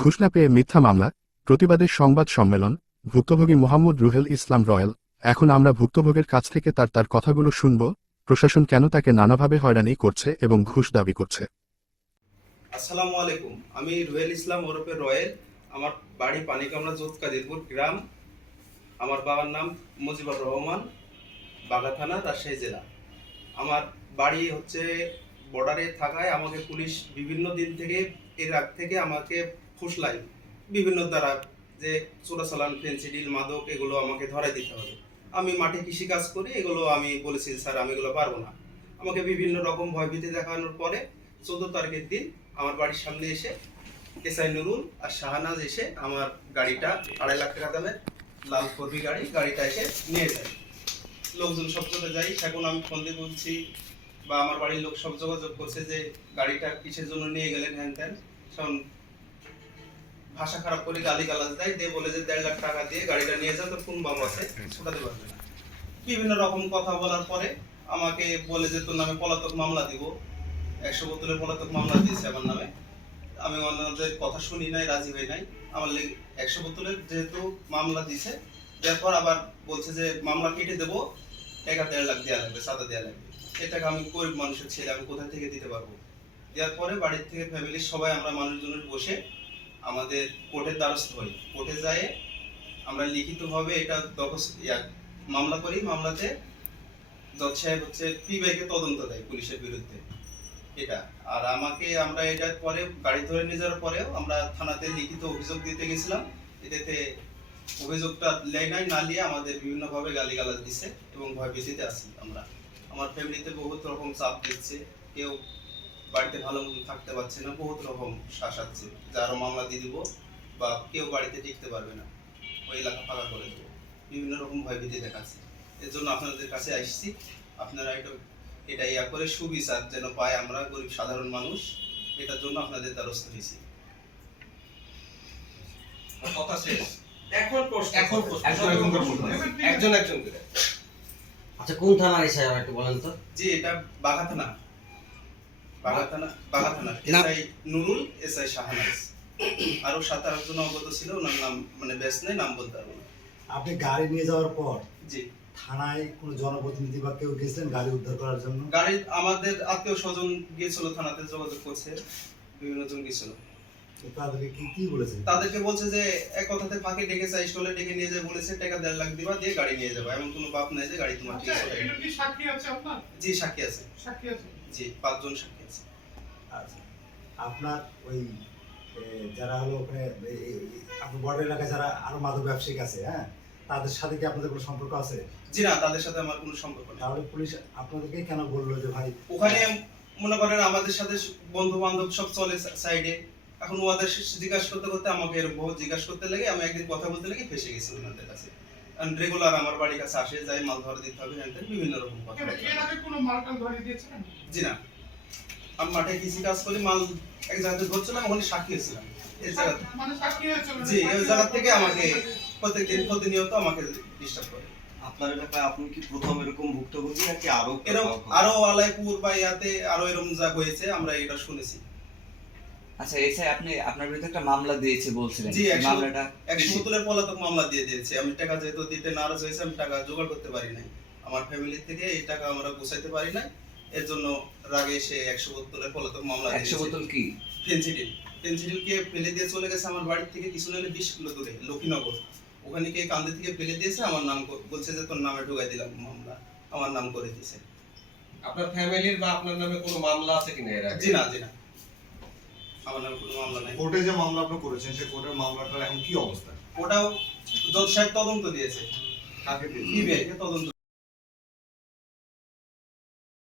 ঘুষ না পেয়ে মিথ্যা মামলা, প্রতিবাদের সংবাদ সম্মেলন, ভুক্তভোগী মোহাম্মদ রুহেল ইসলাম রয়েল। এখন আমরা ভুক্তভোগীর কাছ থেকে তার কথাগুলো শুনব, প্রশাসন কেন তাকে নানাভাবে হয়রানি করছে এবং ঘুষ দাবি করছে। আসসালামু আলাইকুম, আমি রুহেল ইসলাম ওরফে রয়েল। আমার বাড়ি পানিকামড়া কাদিরপুর গ্রাম। আমার বাবার নাম মুজিবুর রহমান, বাঘা থানা, রাজশাহী জেলা। আমার বাড়ি হচ্ছে বর্ডারে থাকায় আমাকে পুলিশ বিভিন্ন দিন থেকে, এর আগ থেকে আমাকে ফুসলায় বিভিন্ন দ্বারা, যে চোরাচালান, ফেন্সিডিল, মাদক এগুলো আমাকে ধরাই দিতে হবে। আমি মাঠে কৃষিকাজ করি, এগুলো আমি বলেছি স্যার আমি এগুলো পারবো না। আমাকে বিভিন্ন রকম ভয়ভীতি দেখানোর পরে 14 তারিখের দিন আমার বাড়ির সামনে এসে এসআই নুরুল আর শাহানাজ এসে আমার গাড়িটা 2.5 লাখ টাকা দামের লাল ফোরবি গাড়িটা এসে নিয়ে যায়। লোকজন সব চলে যায়। এখন আমি ফোন দিয়ে বলছি বা আমার বাড়ির লোক সব যোগাযোগ করছে যে গাড়িটা কিসের জন্য নিয়ে গেলেন হ্যান ত্যান। তখন ভাষা খারাপ করে গালিগালাজ দেয়, দিয়ে বলে যে 1.5 লাখ টাকা দিয়ে গাড়িটা নিয়ে যাও, তোর কোন বাবু আছে ছোটাতে পারবে না। বিভিন্ন রকম কথা বলার পরে আমাকে বলে যে তোর নামে পলাতক মামলা দিব। 100 বোতলের পলাতক মামলা দিয়েছে আমার নামে। আমি অন্যদের কথা শুনি নাই, রাজি হই নাই। আমার 100 বোতলের যেহেতু মামলা দিছে, তারপর আবার বলছে যে মামলা কেটে দেবো, টাকা 1.5 লাখ দেওয়া লাগবে, সাদা দেওয়া লাগবে। এ টাকা আমি গরিব মানুষের ছেলে, আমি কোথা থেকে দিতে পারবো? দেওয়ার পরে বাড়ির থেকে ফ্যামিলির সবাই আমরা মানুষজনের বসে আমাদের কোর্টের দ্বারস্থ হই। কোর্টে যায় আমরা লিখিতভাবে এটা মামলা করি। মামলাতে জজ সাহেব হচ্ছে পিবিআইকে তদন্ত দেয় পুলিশের বিরুদ্ধে এটা। আর আমরা এটার পরে গাড়ি ধরে নিয়ে যাওয়ার পরেও আমরা থানাতে লিখিত অভিযোগ দিতে গেছিলাম। এটাতে অভিযোগটা নেয় নাই, না নিয়ে আমাদের বিভিন্নভাবে গালিগালাজ দিচ্ছে এবং ভয়ভীতিতে আছি আমরা। আমার ফ্যামিলিতে বহুত রকম চাপ দিচ্ছে, কেউ বাড়িতে ভালো মতো থাকতে পারছে না, বহুত রকম শাসাচ্ছে যে আরো মামলা দিয়ে দিব বা কেউ বাড়িতে টিকতে পারবে না, ওই এলাকা ফাঁকা করে দেবো, বিভিন্ন রকম ভয়ভীতি দেখাচ্ছে। এর জন্য আপনাদের কাছে আসছি, আপনারা এটা ইয়া করে সুবিচার যেন পায় আমরা গরিব সাধারণ মানুষ, এটার জন্য আপনাদের দ্বারস্থ হয়েছি। কথা শেষ। এখন একজন করে। আচ্ছা, কোন থানা এসে একটু বলেন তো? জি, এটা বাঘা থানা এসআই নুরুল, এসআই শাহানাজ। আরো 7-8 জন অবগত ছিল, ওনার নাম মানে বেশ নেই, নাম বলতে পারবো না। আপনি গাড়ি নিয়ে যাওয়ার পর জি, থানায় কোনো জনপ্রতিনিধি বা কেউ গেছিলেন গাড়ি উদ্ধার করার জন্য? গাড়ি আমাদের আত্মীয় স্বজন গিয়েছিল, থানাতে যোগাযোগ করছে, বিভিন্ন জন গিয়েছিল। তাদেরকে কি বলেছে? তাদেরকে বলছে যে এক কথাতে ফাঁকে ডেকেছে, স্টলে ডেকে নিয়ে যায়, বলেছে টাকা 1.5 লাখ দিবা, দিয়ে গাড়ি নিয়ে যাবে। এমন কোনো বাপ নাই যে গাড়ি তোমার ঠিক আছে। এটা কি সাক্ষী আছে আপনার? জি, সাক্ষী আছে। সাক্ষী আছে? জি, 5 জন সাক্ষী আছে। আচ্ছা, আপনার ওই যারা হলো ওখানে আপনার বর্ডার এলাকায় যারা আরো মাদক ব্যবসায়িক আছে, হ্যাঁ, তাদের সাথে কি আপনাদের কোনো সম্পর্ক আছে? জি না, তাদের সাথে আমার কোনো সম্পর্ক নেই। তাহলে পুলিশ আপনাদেরকে কেন বললো যে ভাই ওখানে মনে করেন আমাদের সাথে বন্ধু বান্ধব সব চলে সাইডে। এখন ওদের জিজ্ঞাসা করতে করতে আমাকে বহুত জিজ্ঞাসা করতে লাগে, আমি একদিন কথা বলতে লাগে ফেসে গেছি ওনাদের কাছে। রেগুলার আমার বাড়ির কাছে আসে, যাই, মাল ধরে দিতে হবে, বিভিন্ন রকম কথা। এর আগে কোনো মালটাল ধরে দিয়েছেন? জি না, আমি মাঠে কৃষি কাজ করি, মাল এক জায়গাতে ধরছিলাম, ওখানে সাক্ষী ছিলাম এই জায়গা। মানে সাক্ষী হয়েছিল? জি, ওই জায়গা থেকে আমাকে প্রত্যেকদিন প্রতিনিয়ত আমাকে ডিস্টার্ব করে। আপনার এলাকায় আপনি কি প্রথম এরকম ভুক্তভোগী নাকি এরকম আরো আলাইপুর বা ইয়াতে আরো এরকম যা হয়েছে আমরা এটা শুনেছি। আচ্ছা, এছাড়া আপনি আপনার বিরুদ্ধে একটা মামলা দিয়েছে বলছিলেন, জি, মামলাটা 100 বোতলের পলাতক মামলা দিয়ে দিয়েছে। আমি টাকা যেহেতু দিতে নারাজ হয়েছে, আমি টাকা জোগাড় করতে পারি নাই, আমার ফ্যামিলি থেকে এই টাকা আমরা গোছাইতে পারি নাই। এর জন্য রাগে এসে 100 বোতলের পলাতক মামলা দিয়েছে। 100 বোতল কি ফেন্সিডিলকে ফেলে দিয়ে চলে গেছে আমার বাড়ি থেকে কিছু না হলে 20 কিলো দূরে, লক্ষ্মীনগর। ওখানে গিয়ে কান্দে থেকে ফেলে দিয়েছে, আমার নাম বলছে যে তোর নামে ঢুকাই দিলাম মামলা, আমার নাম করে দিয়েছে। আপনার ফ্যামিলির বা আপনার নামে কোনো মামলা আছে কিনা এর আগে? জি না, আমার নামে কোনো মামলা নাই। কোর্টে যে মামলা আপনি করেছেন সেই কোর্টের মামলাটার এখন কি অবস্থা? ওটাও জজ সাহেব তদন্ত দিয়েছে, কাকে দিয়ে? পিবিআই কে তদন্ত